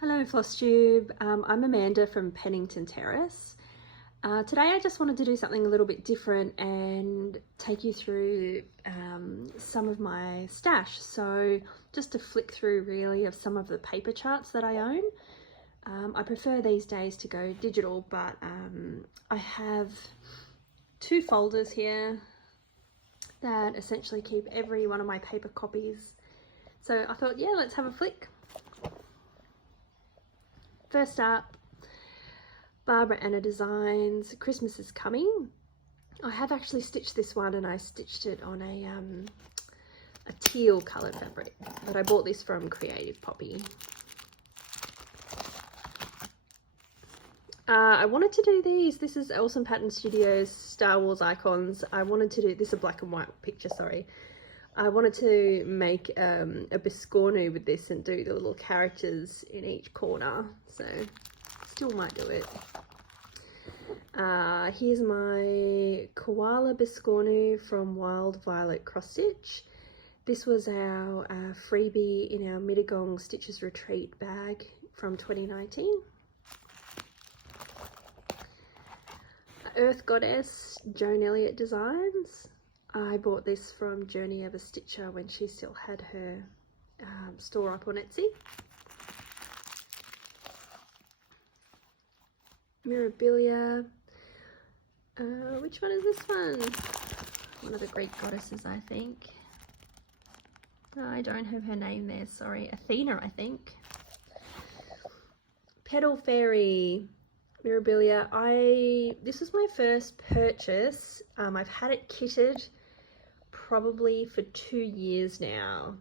Hello Flosstube, I'm Amanda from Pennington Terrace. Today I just wanted to do something a little bit different and take you through some of my stash. So just to flick through really of some of the paper charts that I own. I prefer these days to go digital, but I have two folders here that essentially keep every one of my paper copies. So I thought, yeah, let's have a flick. First up, Barbara Anna Designs, Christmas is Coming. I have actually stitched this one and I stitched it on a teal colour fabric, but I bought this from Creative Poppy. I wanted to do these. This is Elson Pattern Studios Star Wars Icons. I wanted to do, this is a black and white picture, sorry. I wanted to make a biscornu with this and do the little characters in each corner, so still might do it. Here's my koala biscornu from Wild Violet Cross Stitch. This was our freebie in our Mittagong Stitches Retreat bag from 2019. Earth Goddess, Joan Elliott Designs. I bought this from Journey of a Stitcher when she still had her store up on Etsy. Mirabilia. Which one is this one? One of the Greek goddesses, I think. I don't have her name there, sorry. Athena, I think. Petal Fairy. Mirabilia. This was my first purchase. I've had it kitted probably for 2 years now,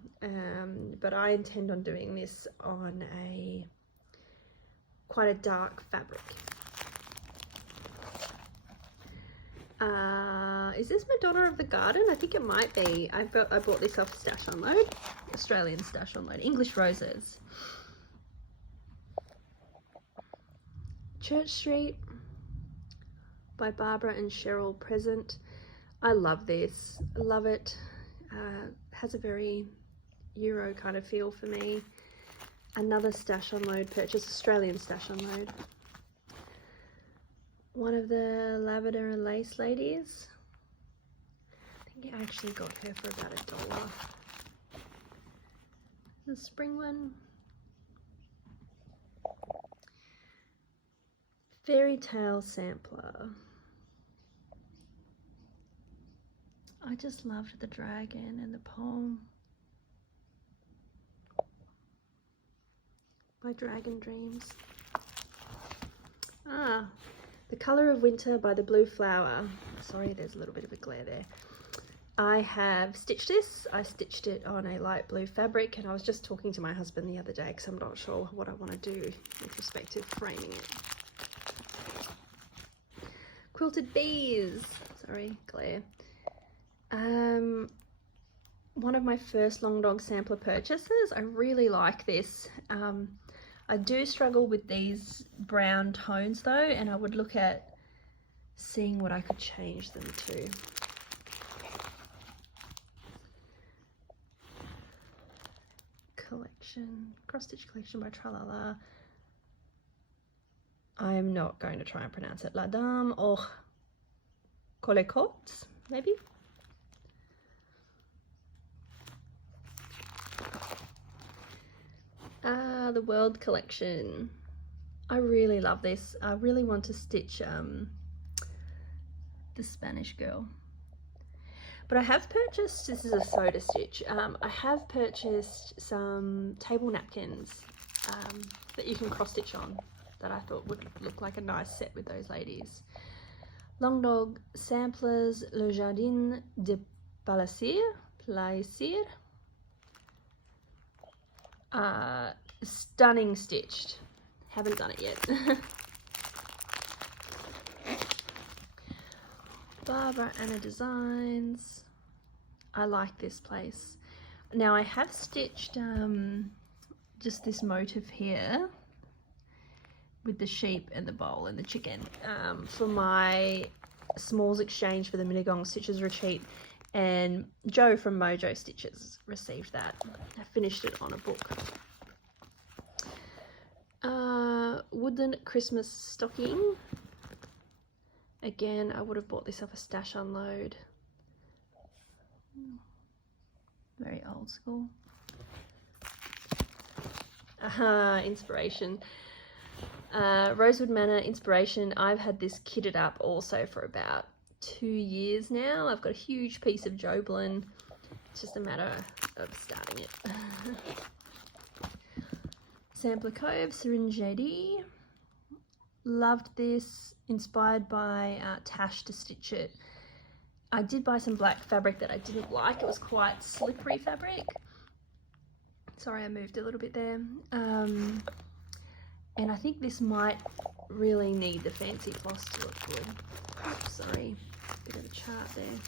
but I intend on doing this on quite a dark fabric. Is this Madonna of the Garden? I think it might be. I bought this off Stash Unload, Australian Stash Unload. English Roses. Church Street by Barbara and Cheryl Present. I love this. I love it. Has a very Euro kind of feel for me. Another Stash Unload purchase, Australian Stash Unload. One of the lavender and lace ladies. I think I actually got her for about $1. The spring one. Fairy Tale Sampler. I just loved the dragon and the poem by Dragon Dreams. The Colour of Winter by the Blue Flower. Sorry, there's a little bit of a glare there. I have stitched this. I stitched it on a light blue fabric, and I was just talking to my husband the other day because I'm not sure what I want to do with respect to framing it. Quilted Bees. Sorry, glare. One of my first Long Dog sampler purchases. I really like this. I do struggle with these brown tones though, and I would look at seeing what I could change them to. Collection, cross stitch collection by Tralala. I am not going to try and pronounce it. La Dame or Colecotte, maybe? The World Collection. I really love this. I really want to stitch the Spanish girl. But I have purchased, this is a soda stitch, I have purchased some table napkins that you can cross stitch on that I thought would look like a nice set with those ladies. Long Dog Samplers, Le Jardin de Plaisir. Stunning stitched. Haven't done it yet. Barbara Anna Designs. I like this place. Now I have stitched just this motif here with the sheep and the bowl and the chicken for my Smalls exchange for the Mittagong Stitches Retreat, and Joe from Mojo Stitches received that. I finished it on a book. wooden Christmas stocking. Again, I would have bought this off a stash unload. Very old school. Aha, inspiration. Rosewood Manor inspiration. I've had this kitted up also for about 2 years now. I've got a huge piece of Joblin. It's just a matter of starting it. Sampler Cove, Syringe JD. Loved this, inspired by Tash to stitch it. I did buy some black fabric that I didn't like. It was quite slippery fabric. Sorry, I moved a little bit there. And I think this might really need the fancy floss to look good. Oops, sorry, bit of a chart there.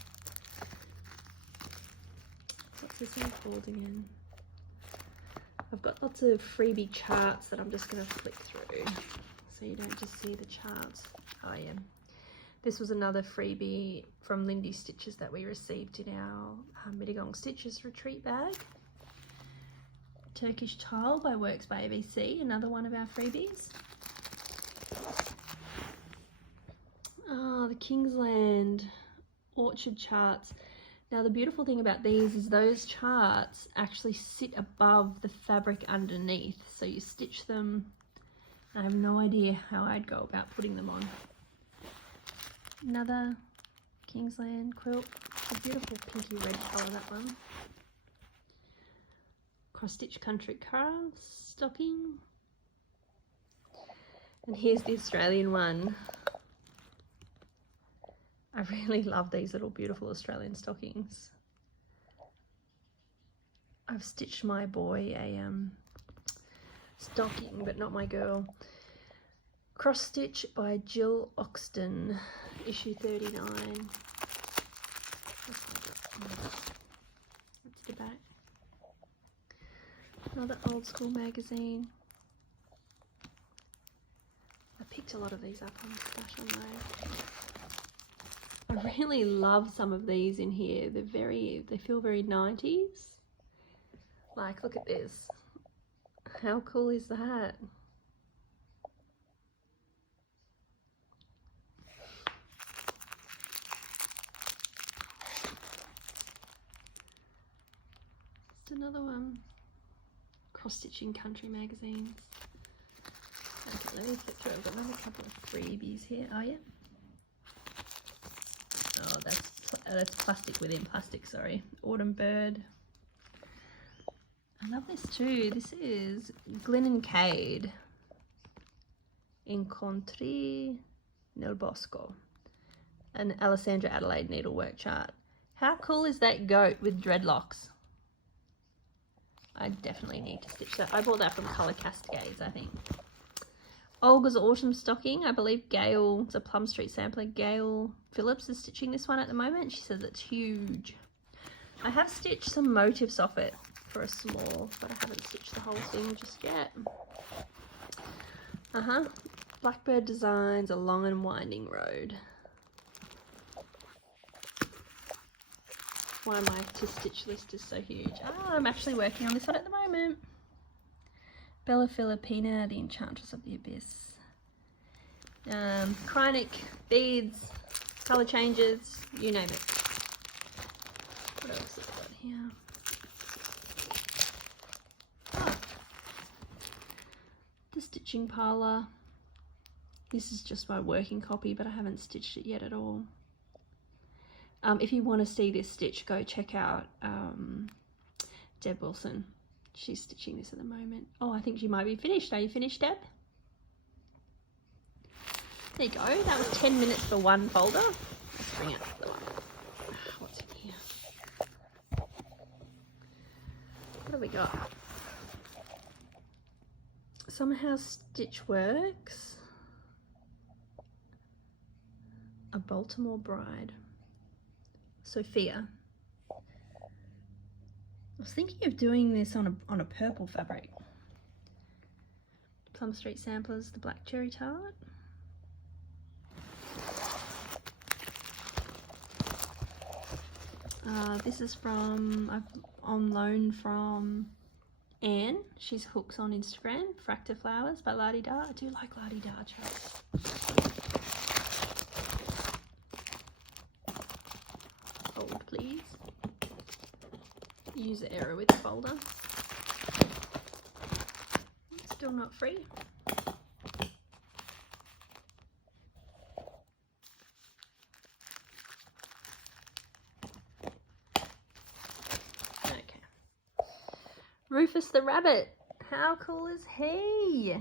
What's this one called again? I've got lots of freebie charts that I'm just going to flick through so you don't just see the charts. Oh yeah, this was another freebie from Lindy Stitches that we received in our Mittagong Stitches retreat bag. Turkish Toile by Works by ABC, another one of our freebies. Oh, the Kingsland orchard charts. Now the beautiful thing about these is those charts actually sit above the fabric underneath, so you stitch them. I have no idea how I'd go about putting them on. Another Kingsland quilt, a beautiful pinky red colour, that one. Cross Stitch Country Crafts stocking. And here's the Australian one. I really love these little beautiful Australian stockings. I've stitched my boy a stocking, but not my girl. Cross Stitch by Jill Oxton, issue 39. That's the back. Another old school magazine. I picked a lot of these up on the stash unload. I really love some of these in here. They feel very 90s. Like, look at this. How cool is that? Just another one. Cross-stitching country magazines. Okay, let me flip through. I've got another couple of freebies here. Oh yeah. Oh, that's plastic within plastic. Sorry. Autumn Bird. I love this too. This is Glen Cade. Incontri nel Bosco. An Alessandra Adelaide needlework chart. How cool is that goat with dreadlocks? I definitely need to stitch that. I bought that from Colour Cascades, I think. Olga's Autumn Stocking. I believe Gail, it's a Plum Street sampler. Gail Phillips is stitching this one at the moment. She says it's huge. I have stitched some motifs off it for a small, but I haven't stitched the whole thing just yet. Blackbird Designs, A Long and Winding Road. Why my to stitch list is so huge. I'm actually working on this one at the moment. Bella Filipina, The Enchantress of the Abyss. Krynic, beads, colour changes, you name it. What else have I got here? Oh, the Stitching Parlour. This is just my working copy, but I haven't stitched it yet at all. If you want to see this stitch, go check out Deb Wilson. She's stitching this at the moment. Oh, I think she might be finished. Are you finished, Deb? There you go. That was 10 minutes for one folder. Let's bring out the one. What's in here? What do we got? Somehow Stitch Works. A Baltimore Bride. Sophia. I was thinking of doing this on a purple fabric. Plum Street Samplers, the Black Cherry Tart. This is on loan from Anne. She's hooks on Instagram. Fraktur Flowers by La Di Da. I do like La Di Da, chaps. Fold, please. User error with the folder. Still not free. Okay. Rufus the Rabbit. How cool is he?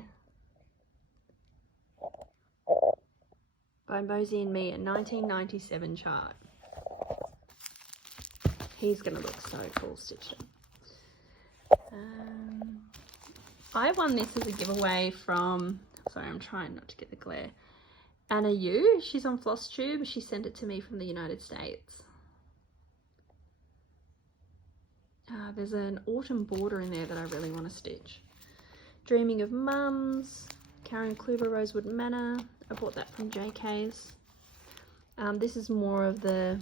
By Mosey and Me, a 1997 chart. He's going to look so cool stitched up. I won this as a giveaway from, sorry, I'm trying not to get the glare, Anna Yu. She's on Flosstube. She sent it to me from the United States. There's an autumn border in there that I really want to stitch. Dreaming of Mums, Karen Kluber, Rosewood Manor. I bought that from JK's. This is more of the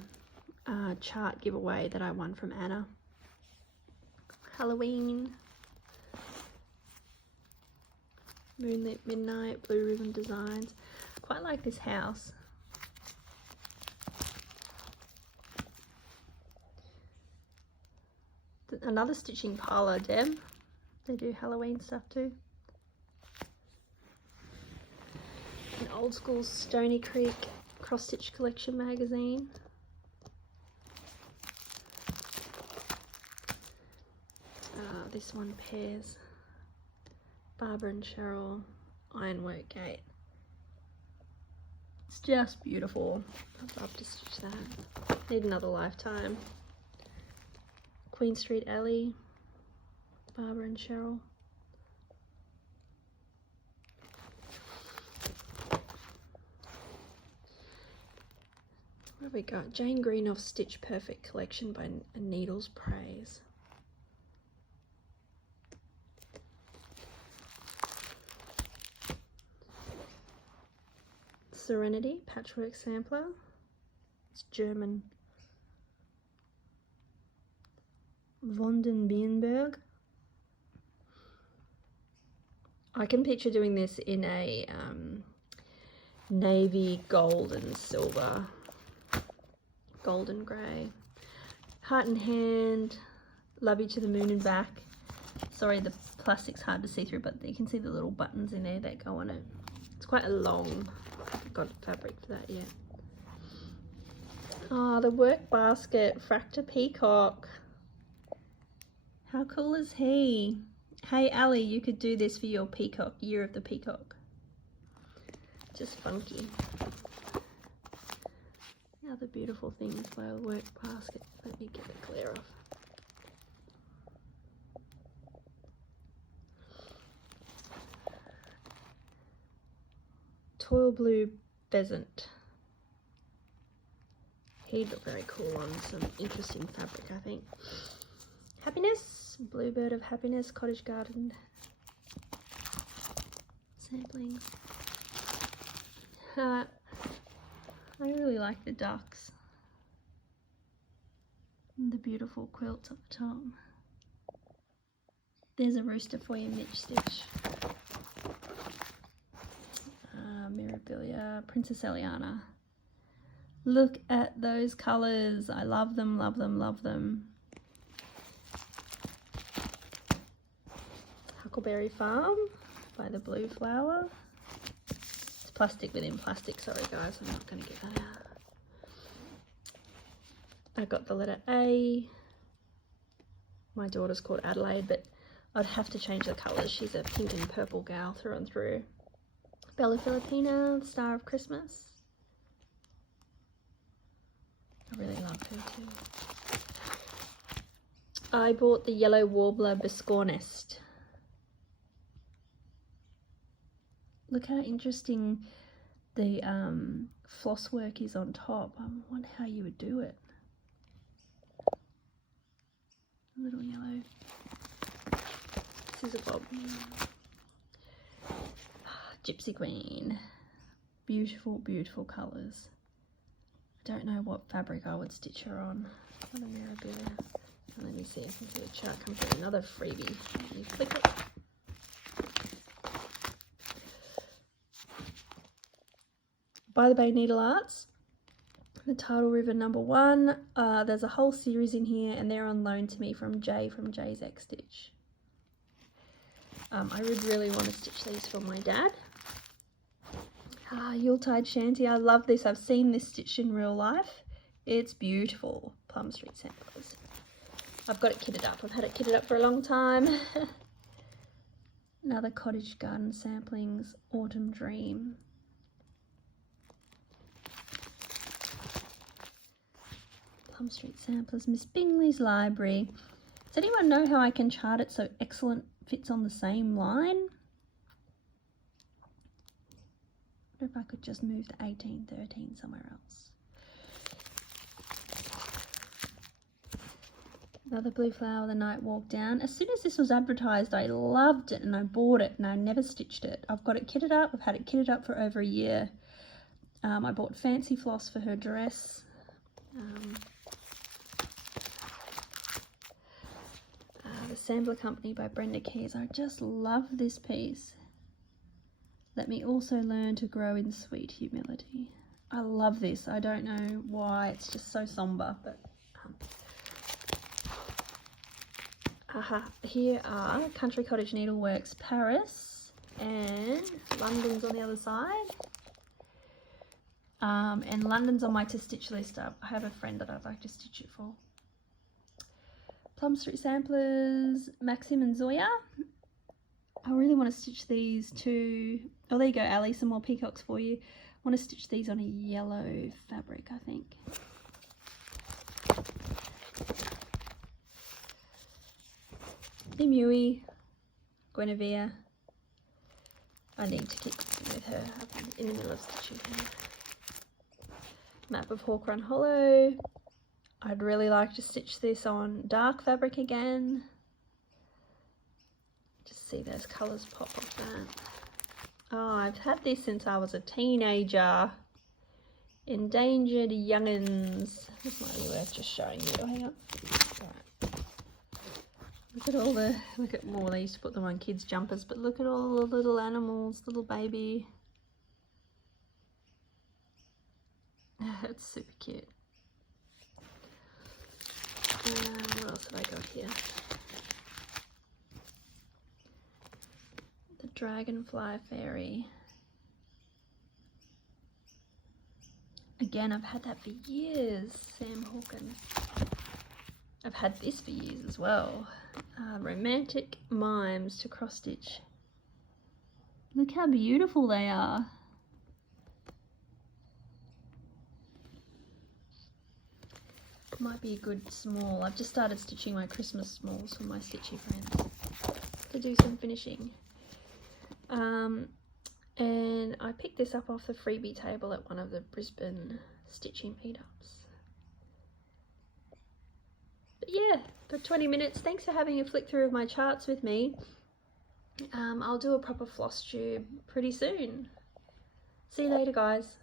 chart giveaway that I won from Anna. Halloween. Moonlit Midnight, Blue Ribbon Designs. Quite like this house. Another Stitching Parlour, Deb. They do Halloween stuff too. An Old School Stony Creek Cross Stitch Collection magazine. This one pairs Barbara and Cheryl Ironwork Gate. It's just beautiful. I'd love to stitch that. Need another lifetime. Queen Street Alley, Barbara and Cheryl. What have we got? Jane Greenoff's Stitch Perfect Collection by Needles Praise. Serenity Patchwork Sampler. It's German. Von den Bienenberg. I can picture doing this in a navy, gold and silver, golden grey. Heart and Hand, Love You to the Moon and Back. Sorry, the plastic's hard to see through, but you can see the little buttons in there that go on it. It's quite a long, I haven't got fabric for that yet. Oh, the Work Basket, Fraktur Peacock. How cool is he? Hey Ali, you could do this for your peacock, Year of the Peacock. Just funky. The other beautiful things by a Work Basket. Let me get the glare off. Toile Blue Pheasant. He'd look very cool on some interesting fabric, I think. Happiness, Bluebird of Happiness, Cottage Garden samplings. I really like the ducks and the beautiful quilts at the top. There's a rooster for you, Mitch Stitch. Mirabilia, Princess Eliana. Look at those colours. I love them, love them, love them. Huckleberry Farm by the Blue Flower. It's plastic within plastic. Sorry guys, I'm not going to get that out. I got the letter A. My daughter's called Adelaide, but I'd have to change the colours. She's a pink and purple gal through and through. Bella Filipina, Star of Christmas. I really love her too. I bought the Yellow Warbler Biscore Nest. Look how interesting the floss work is on top. I wonder how you would do it. A little yellow scissor bob. Gypsy Queen. Beautiful, beautiful colours. I don't know what fabric I would stitch her on. What a Mirabilia. Let me see if I can do a chart come through. Another freebie. Let me click it. By the Bay Needle Arts, the Tidal River #1. There's a whole series in here, and they're on loan to me from Jay from Jay's X Stitch. I would really want to stitch these for my dad. Yuletide Shanty. I love this. I've seen this stitched in real life. It's beautiful. Plum Street Samplers. I've got it kitted up. I've had it kitted up for a long time. Another Cottage Garden Samplings Autumn Dream. Plum Street Samplers, Miss Bingley's Library. Does anyone know how I can chart it so excellent fits on the same line? I wonder if I could just move the 1813 somewhere else. Another Blue Flower, The Night Walk Down. As soon as this was advertised, I loved it and I bought it and I never stitched it. I've got it kitted up. I've had it kitted up for over a year. I bought fancy floss for her dress. The Sampler Company by Brenda Keys. I just love this piece. Let me also learn to grow in sweet humility. I love this. I don't know why. It's just so somber, but here are Country Cottage Needleworks Paris, and London's on the other side. And London's on my to stitch list. I have a friend that I'd like to stitch it for. Plum Street Samplers, Maxim and Zoya. I really want to stitch these too. Oh, there you go, Ali, some more peacocks for you. I want to stitch these on a yellow fabric, I think. Imui, Guinevere. I need to keep with her. I'm in the middle of stitching her. Map of Hawk Run Hollow. I'd really like to stitch this on dark fabric again. Just see those colours pop off that. Oh, I've had this since I was a teenager. Endangered Young'uns. This might be worth just showing you. Hang on. Right. Look at all the, well, they used to put them on kids' jumpers, but look at all the little animals, little baby. It's super cute. What else have I got here? The Dragonfly Fairy. Again, I've had that for years. Sam Hawkins. I've had this for years as well. Romantic Mimes to cross stitch. Look how beautiful they are. Might be a good small. I've just started stitching my Christmas smalls for my stitchy friends to do some finishing. And I picked this up off the freebie table at one of the Brisbane stitching meetups. But yeah, for 20 minutes. Thanks for having a flick through of my charts with me. I'll do a proper floss tube pretty soon. See you later, guys.